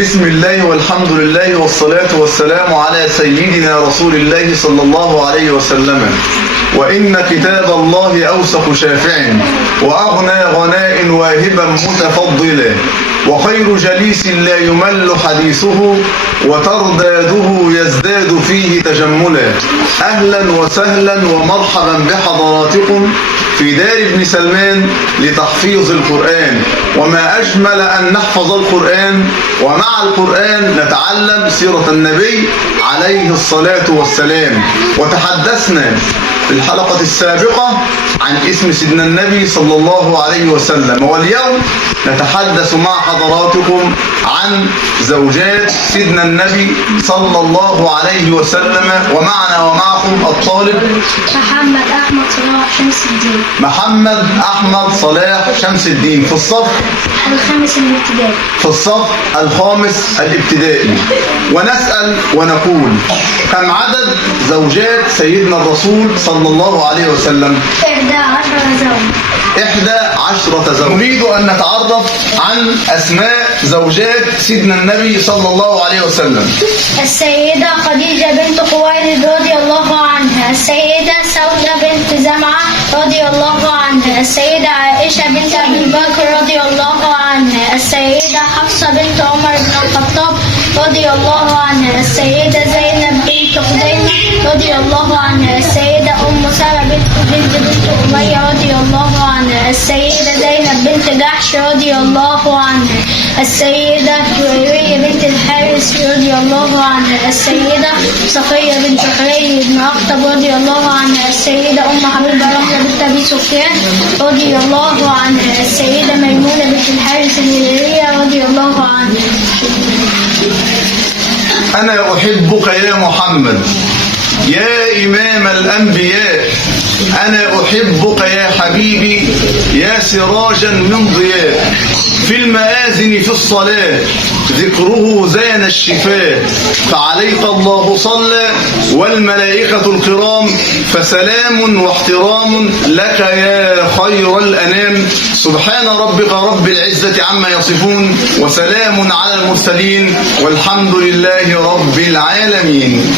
بسم الله والحمد لله والصلاة والسلام على سيدنا رسول الله صلى الله عليه وسلم. وإن كتاب الله أوسخ شافع وأغنى غناء واهبا متفضلا، وخير جليس لا يمل حديثه وترداده يزداد فيه تجملا. أهلا وسهلا ومرحبا بحضراتكم في دار ابن سلمان لتحفيظ القرآن. وما أجمل أن نحفظ القرآن ومع القرآن نتعلم سيرة النبي عليه الصلاة والسلام. وتحدثنا في الحلقة السابقة عن اسم سيدنا النبي صلى الله عليه وسلم، واليوم نتحدث مع حضراتكم عن زوجات سيدنا النبي صلى الله عليه وسلم. ومعنا ومعكم الطالب محمد أحمد صلاح شمس الدين. محمد أحمد صلاح شمس الدين في الصف الخامس الابتدائي. في الصف الخامس الابتدائي. ونسأل ونقول: كم عدد زوجات سيدنا الرسول صلى الله عليه وسلم؟ 11 زوج. 11 زوج. نريد أن نتعرف عن أسماء زوجات سيدنا النبي صلى الله عليه وسلم. السيدة خديجة بنت خويلد رضي الله عنها، السيدة سودة بنت زمعة رضي الله عنها، السيدة عائشة بنت أبي بكر رضي الله عنها، السيدة حفصة بنت عمر بن الخطاب رضي الله عنها، السيدة زينب بنت خزيمة رضي الله عنها، السيدة أم سلمة بنت أمية رضي الله عنها، السيدة زينب بنت جحش رضي الله عنها، السيدة جويرية بنت الحارث رضي الله عنها، السيدة صفية بنت حيي بن أخطب رضي الله عنها، السيدة أم حبيبة رملة بنت أبي سفيان رضي الله عنها، السيدة ميمونة بنت الحارث الهلالية رضي الله عنها. أنا أحبك يا محمد يا إمام الأنبياء، أنا أحبك يا حبيبي يا سراجا من ضياء، في المآذن في الصلاة ذكره زان الشفاء، فعليك الله صلى والملائكة الكرام، فسلام واحترام لك يا خير الأنام. سبحان ربك رب العزة عما يصفون، وسلام على المرسلين، والحمد لله رب العالمين.